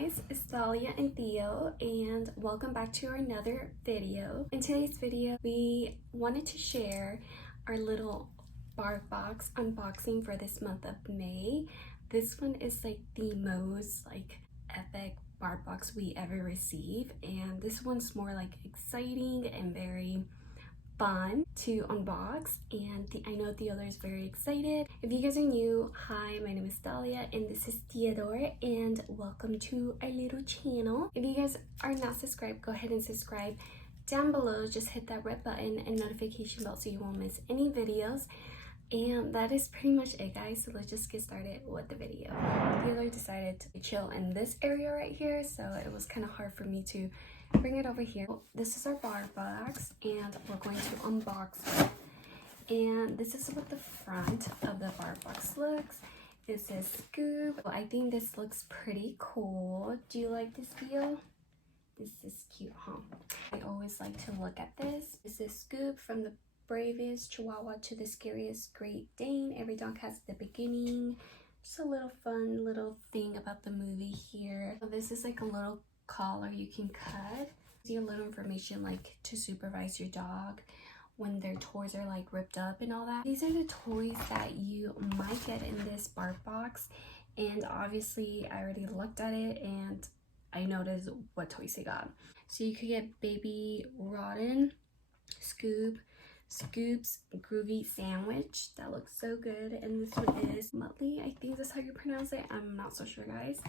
guys, it's Thalia and Theo, and welcome back to another video. In today's video, we wanted to share our little Barkbox unboxing for this month of May. This one is like the most epic Barkbox we ever receive, and this one's more like exciting and very fun to unbox, and I know Theodore is very excited. If you guys are new, hi, my name is Thalia and this is Theodore, and welcome to our little channel. If you guys are not subscribed, go ahead and subscribe down below. Just hit that red button and notification bell so you won't miss any videos. And that is pretty much it, guys, so let's just get started with the video. Theodore decided to chill in this area right here, so it was kind of hard for me to bring it over here. This is our Barkbox, and we're going to unbox it. And this is what the front of the Barkbox looks. It says Scoob. I think this looks pretty cool. Do you like this deal? This is cute, huh? I always like to look at this. This is Scoob, from the bravest Chihuahua to the scariest Great Dane. Every dog has the beginning. Just a little fun little thing about the movie here. So this is like a little collar you can cut. See a little information like to supervise your dog when their toys are like ripped up and all that. These are the toys that you might get in this Barkbox, and obviously I already looked at it and I noticed what toys they got. So you could get Baby Rotten, Scoob's Groovy Sandwich. That looks so good. And this one is Muttley. I think that's how you pronounce it. I'm not so sure, guys.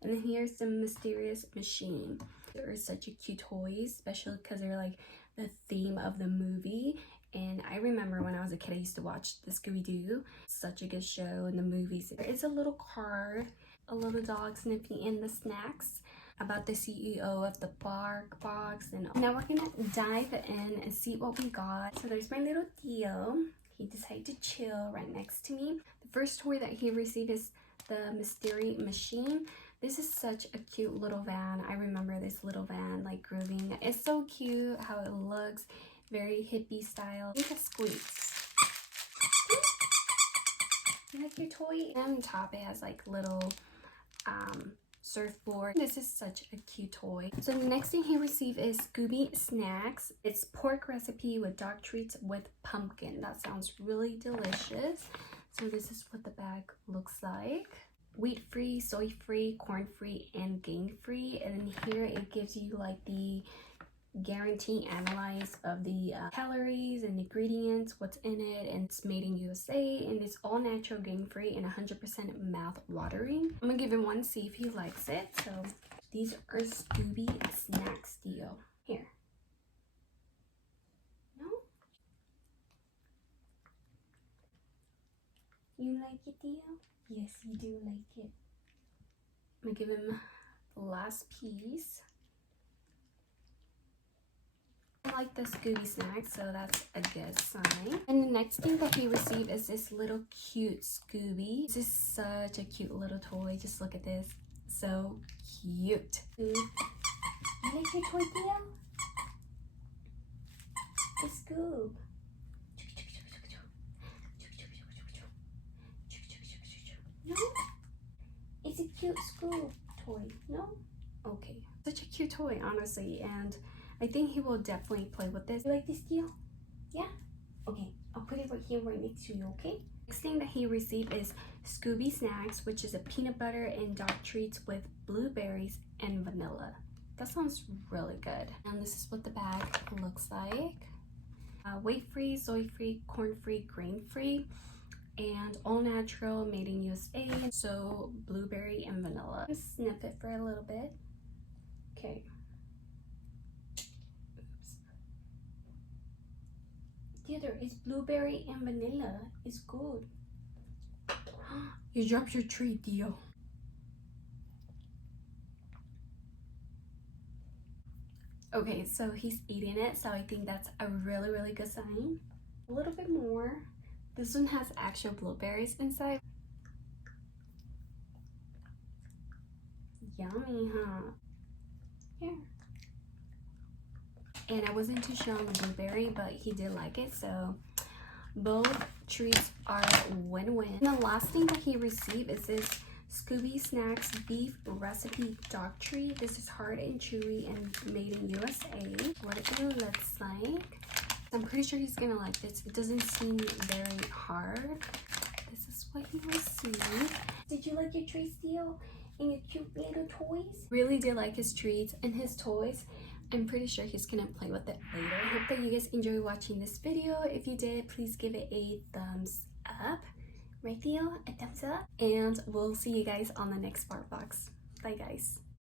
And then here's the Mysterious Machine. They're such a cute toys, especially because they're like the theme of the movie. And I remember when I was a kid, I used to watch the Scooby-Doo. Such a good show, and the movies. There is a little card, a little dog sniffing in the snacks, about the CEO of the Barkbox. And now we're gonna dive in and see what we got. So there's my little Theo. He decided to chill right next to me. The first toy that he received is the Mystery Machine. This is such a cute little van. I remember this little van like grooving. It's so cute how it looks, very hippie style. It just squeaks. You like your toy? And on top it has like little surfboard. This is such a cute toy. So the next thing he received is SCOOBY Snacks. It's pork recipe with dog treats with pumpkin. That sounds really delicious. So this is what the bag looks like. Wheat-free, soy-free, corn-free, and grain-free. And then here it gives you like the guarantee analyze of the calories and ingredients, what's in it, and it's made in USA, and it's all natural, grain-free, and 100% mouth watering. I'm gonna give him one, see if he likes it. So these are SCOOBY Snacks deal. Here. No? You like it, Theo? Yes, you do like it. I'm gonna give him the last piece. I like the SCOOBY Snacks, so that's a good sign. And the next thing that he received is this little cute Scooby. This is such a cute little toy. Just look at this. So cute. You like your toy, Theo? It's Scoob. No? It's a cute Scoob toy. No? Okay. Such a cute toy, honestly, and I think he will definitely play with this. You like this deal? Yeah? Okay, I'll put it right here right next to you, okay? Next thing that he received is SCOOBY Snacks, which is a peanut butter and dog treats with blueberries and vanilla. That sounds really good. And this is what the bag looks like. Weight-free, soy-free, corn-free, grain-free, and all natural, made in USA. So blueberry and vanilla. Sniff it for a little bit. Okay. Theodore, it's blueberry and vanilla. It's good. You dropped your treat, Theo. Okay, so he's eating it, so I think that's a really, really good sign. A little bit more. This one has actual blueberries inside. Yummy, huh? Here. And I wasn't too sure on the blueberry, but he did like it, so both treats are win-win. And the last thing that he received is this Scooby Snacks Beef Recipe Dog Treat. This is hard and chewy and made in USA. What it looks like. I'm pretty sure he's gonna like this. It doesn't seem very hard. This is what he received. Did you like your treats, Theo? And your cute little toys? Really did like his treats and his toys. I'm pretty sure he's gonna play with it later. I hope that you guys enjoyed watching this video. If you did, please give it a thumbs up. Right, Theo? A thumbs up? And we'll see you guys on the next Barkbox. Bye, guys.